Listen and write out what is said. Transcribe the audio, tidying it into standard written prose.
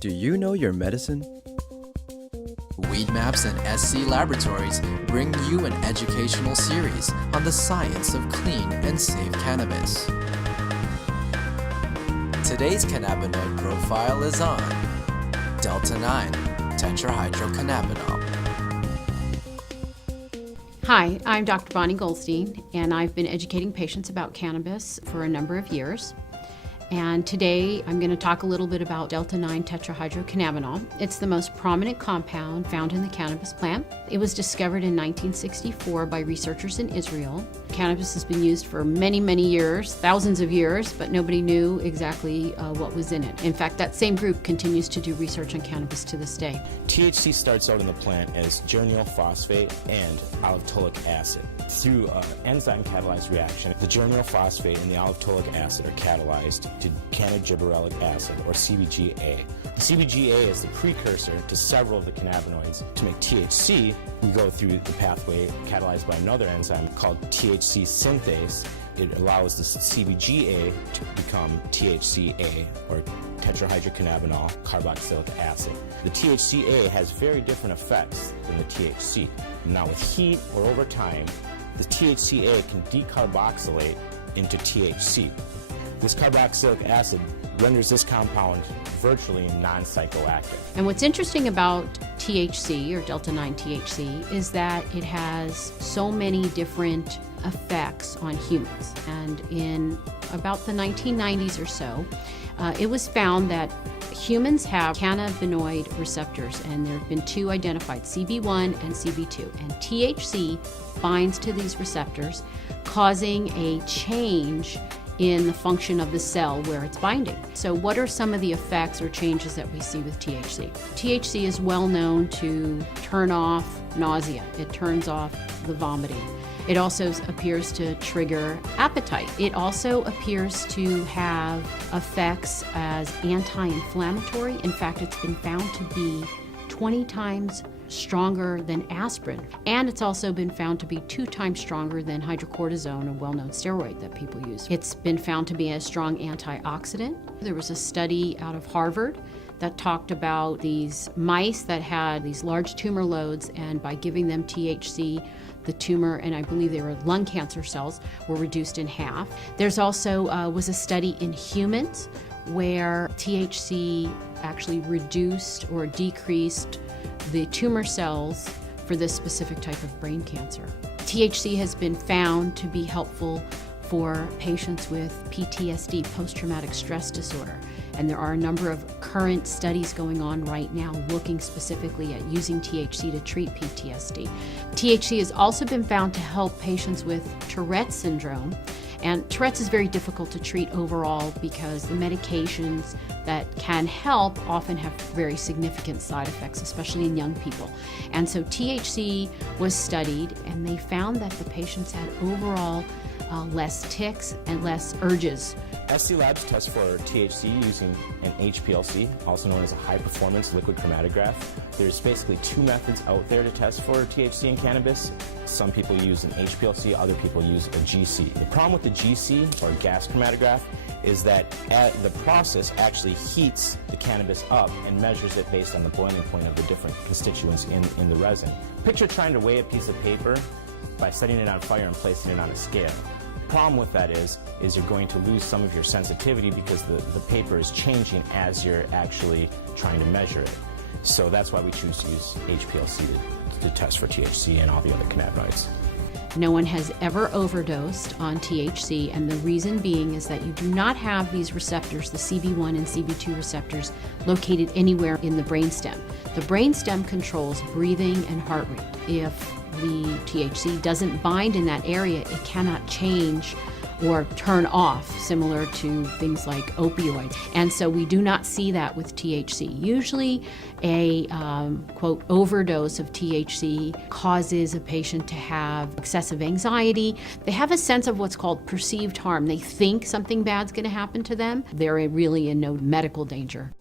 Do you know your medicine? Weed Maps and SC Laboratories bring you an educational series on the science of clean and safe cannabis. Today's cannabinoid profile is on Delta-9 tetrahydrocannabinol. Hi, I'm Dr. Bonnie Goldstein, and I've been educating patients about cannabis for a number of years. And today I'm going to talk a little bit about Delta-9 tetrahydrocannabinol. It's the most prominent compound found in the cannabis plant. It was discovered in 1964 by researchers in Israel. Cannabis has been used for many, many years, thousands of years, but nobody knew exactly what was in it. In fact, that same group continues to do research on cannabis to this day. THC starts out in the plant as geranyl phosphate and aliphtolic acid. Through an enzyme-catalyzed reaction, the geranyl phosphate and the aliphtolic acid are catalyzed to cannabigerolic acid, or CBGA. The CBGA is the precursor to several of the cannabinoids. To make THC, we go through the pathway catalyzed by another enzyme called THC synthase. It allows the CBGA to become THCA, or tetrahydrocannabinol carboxylic acid. The THCA has very different effects than the THC. Now with heat or over time, the THCA can decarboxylate into THC. This carboxylic acid renders this compound virtually non-psychoactive. And what's interesting about THC, or Delta-9 THC, is that it has so many different effects on humans. And in about the 1990s or so, it was found that humans have cannabinoid receptors, and there have been two identified, CB1 and CB2. And THC binds to these receptors, causing a change in the function of the cell where it's binding. So what are some of the effects or changes that we see with THC? THC is well known to turn off nausea. It turns off the vomiting. It also appears to trigger appetite. It also appears to have effects as anti-inflammatory. In fact, it's been found to be 20 times stronger than aspirin. And it's also been found to be 2 times stronger than hydrocortisone, a well-known steroid that people use. It's been found to be a strong antioxidant. There was a study out of Harvard that talked about these mice that had these large tumor loads, and by giving them THC, the tumor, and I believe they were lung cancer cells, were reduced in half. There's also was a study in humans where THC actually reduced or decreased the tumor cells for this specific type of brain cancer. THC has been found to be helpful for patients with PTSD, post-traumatic stress disorder. And there are a number of current studies going on right now looking specifically at using THC to treat PTSD. THC has also been found to help patients with Tourette's syndrome. And Tourette's is very difficult to treat overall because the medications that can help often have very significant side effects, especially in young people. And so THC was studied, and they found that the patients had overall less tics and less urges. SC Labs tests for THC using an HPLC, also known as a high-performance liquid chromatograph. There's basically 2 methods out there to test for THC in cannabis. Some people use an HPLC, other people use a GC. The problem with the GC, or gas chromatograph, is that the process actually heats the cannabis up and measures it based on the boiling point of the different constituents in the resin. Picture trying to weigh a piece of paper by setting it on fire and placing it on a scale. Problem with that is you're going to lose some of your sensitivity because the paper is changing as you're actually trying to measure it. So that's why we choose to use HPLC to test for THC and all the other cannabinoids. No one has ever overdosed on THC, and the reason being is that you do not have these receptors, the CB1 and CB2 receptors, located anywhere in the brainstem. The brainstem controls breathing and heart rate. If the THC doesn't bind in that area, it cannot change or turn off, similar to things like opioids. And so we do not see that with THC. Usually a, quote, overdose of THC causes a patient to have excessive anxiety. They have a sense of what's called perceived harm. They think something bad's going to happen to them. They're really in no medical danger.